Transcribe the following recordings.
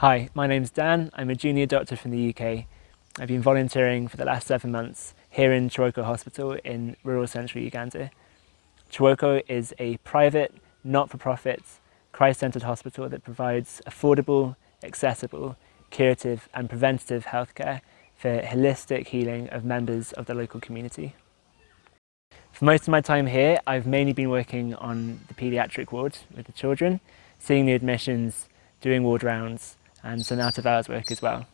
Hi, my name's Dan. I'm a junior doctor from the UK. I've been volunteering for the last 7 months here in Chiroko Hospital in rural central Uganda. Chiroko is a private, not-for-profit, Christ-centred hospital that provides affordable, accessible, curative and preventative healthcare for holistic healing of members of the local community. For most of my time here, I've mainly been working on the paediatric ward with the children, seeing the admissions, doing ward rounds, and some out-of-hours work as well.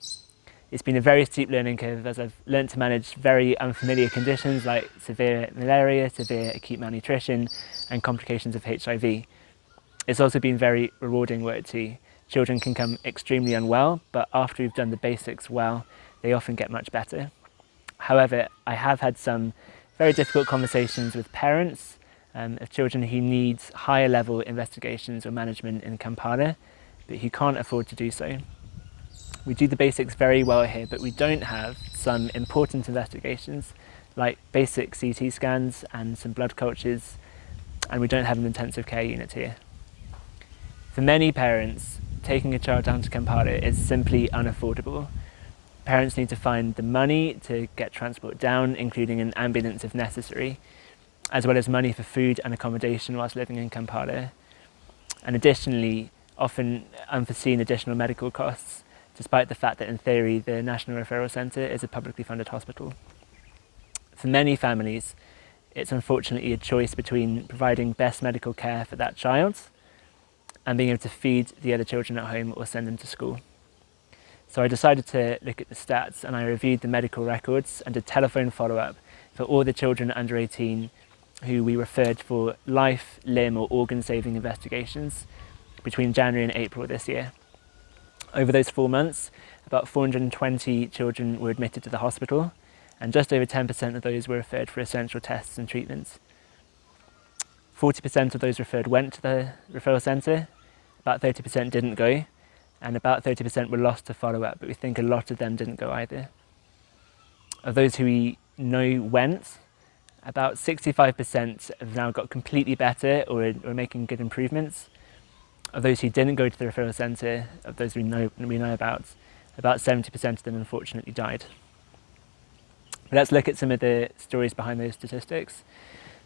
It's been a very steep learning curve as I've learnt to manage very unfamiliar conditions like severe malaria, severe acute malnutrition, and complications of HIV. It's also been very rewarding work too. Children can come extremely unwell, but after we've done the basics well, they often get much better. However, I have had some very difficult conversations with parents of children who need higher level investigations or management in Kampala, but who can't afford to do so. We do the basics very well here, but we don't have some important investigations like basic CT scans and some blood cultures, and we don't have an intensive care unit here. For many parents, taking a child down to Kampala is simply unaffordable. Parents need to find the money to get transport down, including an ambulance if necessary, as well as money for food and accommodation whilst living in Kampala. And additionally, often unforeseen additional medical costs, despite the fact that in theory the National Referral Centre is a publicly funded hospital. For many families, it's unfortunately a choice between providing best medical care for that child and being able to feed the other children at home or send them to school. So I decided to look at the stats, and I reviewed the medical records and did telephone follow-up for all the children under 18 who we referred for life, limb or organ-saving investigations between January and April this year. Over those 4 months, about 420 children were admitted to the hospital, and just over 10% of those were referred for essential tests and treatments. 40% of those referred went to the referral centre, about 30% didn't go, and about 30% were lost to follow-up, but we think a lot of them didn't go either. Of those who we know went, about 65% have now got completely better or are making good improvements. Of those who didn't go to the referral centre, of those we know about 70% of them unfortunately died. But let's look at some of the stories behind those statistics.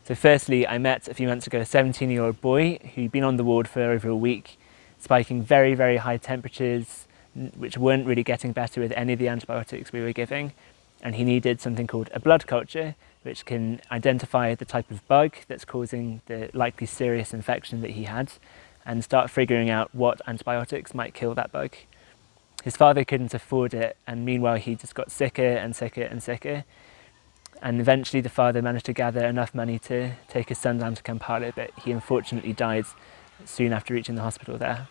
So firstly, I met a few months ago a 17-year-old boy who'd been on the ward for over a week, spiking very, very high temperatures, which weren't really getting better with any of the antibiotics we were giving. And he needed something called a blood culture, which can identify the type of bug that's causing the likely serious infection that he had and start figuring out what antibiotics might kill that bug. His father couldn't afford it, and meanwhile he just got sicker and sicker and sicker. And eventually the father managed to gather enough money to take his son down to Kampala, but he unfortunately died soon after reaching the hospital there.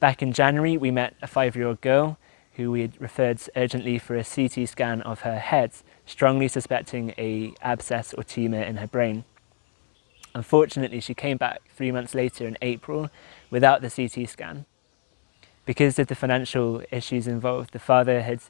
Back in January, we met a 5-year-old girl who we had referred urgently for a CT scan of her head, strongly suspecting an abscess or tumour in her brain. Unfortunately, she came back 3 months later in April without the CT scan. Because of the financial issues involved, the father had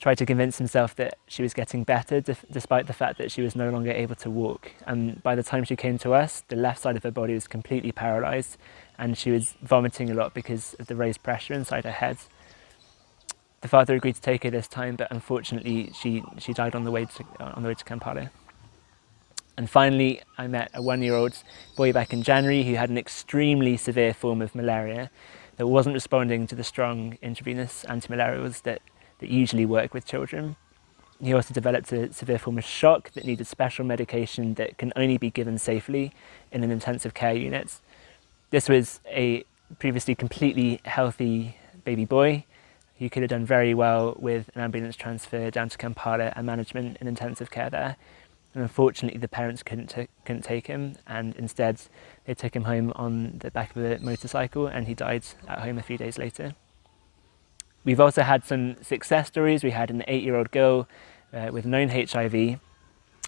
tried to convince himself that she was getting better despite the fact that she was no longer able to walk. And by the time she came to us, the left side of her body was completely paralysed and she was vomiting a lot because of the raised pressure inside her head. The father agreed to take her this time, but unfortunately she died on the way to Kampala. And finally, I met a 1-year-old boy back in January who had an extremely severe form of malaria that wasn't responding to the strong intravenous antimalarials that usually work with children. He also developed a severe form of shock that needed special medication that can only be given safely in an intensive care unit. This was a previously completely healthy baby boy who could have done very well with an ambulance transfer down to Kampala and management in intensive care there. And unfortunately, the parents couldn't take him, and instead they took him home on the back of a motorcycle, and he died at home a few days later. We've also had some success stories. We had an 8-year-old girl with known HIV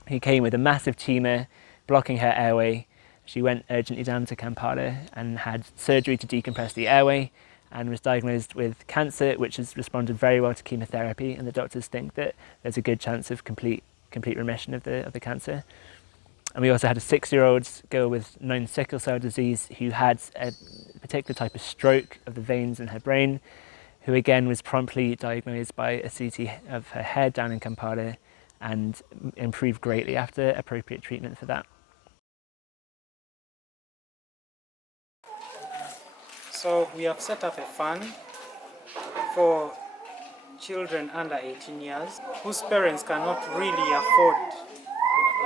who came with a massive tumour blocking her airway. She went urgently down to Kampala and had surgery to decompress the airway and was diagnosed with cancer, which has responded very well to chemotherapy, and the doctors think that there's a good chance of complete remission of the cancer. And we also had a 6-year-old girl with known sickle cell disease who had a a particular type of stroke of the veins in her brain, who again was promptly diagnosed by a CT of her head down in Kampala and improved greatly after appropriate treatment for that. So we have set up a fund for children under 18 years whose parents cannot really afford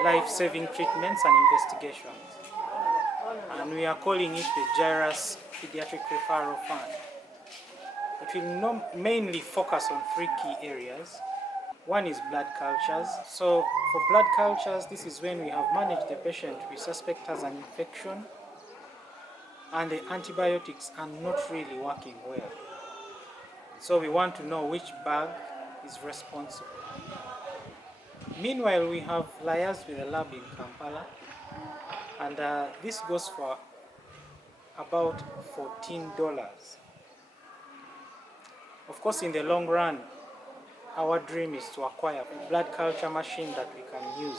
life-saving treatments and investigations. And we are calling it the Jairus Pediatric Referral Fund. It will mainly focus on 3 key areas. One is blood cultures. So for blood cultures, this is when we have managed the patient we suspect has an infection and the antibiotics are not really working well. So we want to know which bag is responsible. Meanwhile, we have liaised with a lab in Kampala, and this goes for about $14. Of course, in the long run, our dream is to acquire a blood culture machine that we can use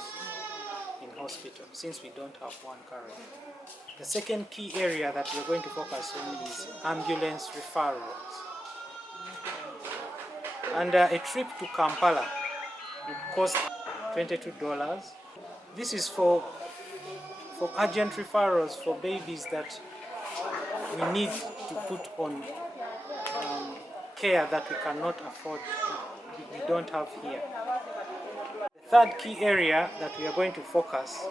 in hospital, since we don't have one currently. The second key area that we're going to focus on is ambulance referrals. And a trip to Kampala would cost $22. This is for urgent referrals for babies that we need to put on care that we cannot afford, we don't have here. The third key area that we are going to focus,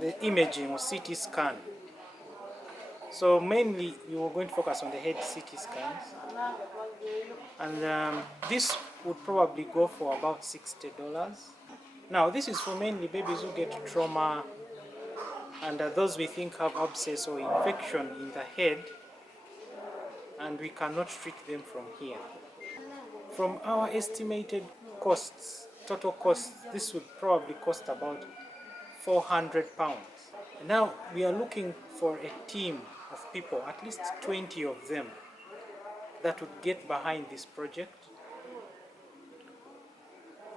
the imaging or CT scan. So mainly we were going to focus on the head CT scans, and this would probably go for about $60. Now this is for mainly babies who get trauma and those we think have abscess or infection in the head, and we cannot treat them from here. From our estimated costs, total costs, this would probably cost about £400. Now we are looking for a team of people, at least 20 of them, that would get behind this project.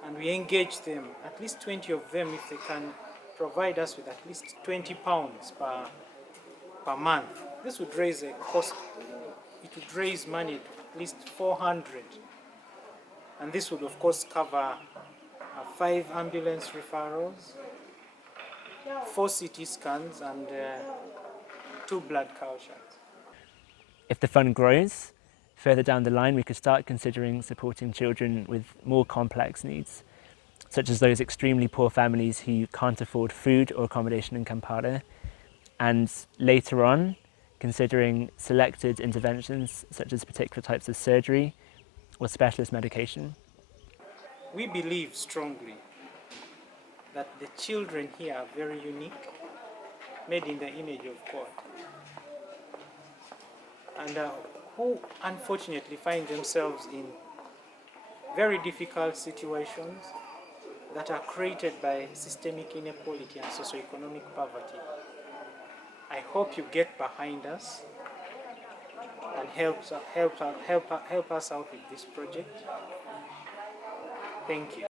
And we engage them, at least 20 of them, if they can provide us with at least £20 per month. This would raise a cost, it would raise money at least 400. And this would of course cover 5 ambulance referrals, 4 CT scans, and 2 blood cultures. If the fund grows, further down the line we could start considering supporting children with more complex needs, such as those extremely poor families who can't afford food or accommodation in Kampala, and later on considering selected interventions such as particular types of surgery or specialist medication. We believe strongly that the children here are very unique, made in the image of God, and who unfortunately find themselves in very difficult situations that are created by systemic inequality and socioeconomic poverty. I hope you get behind us and help us out with this project. Thank you.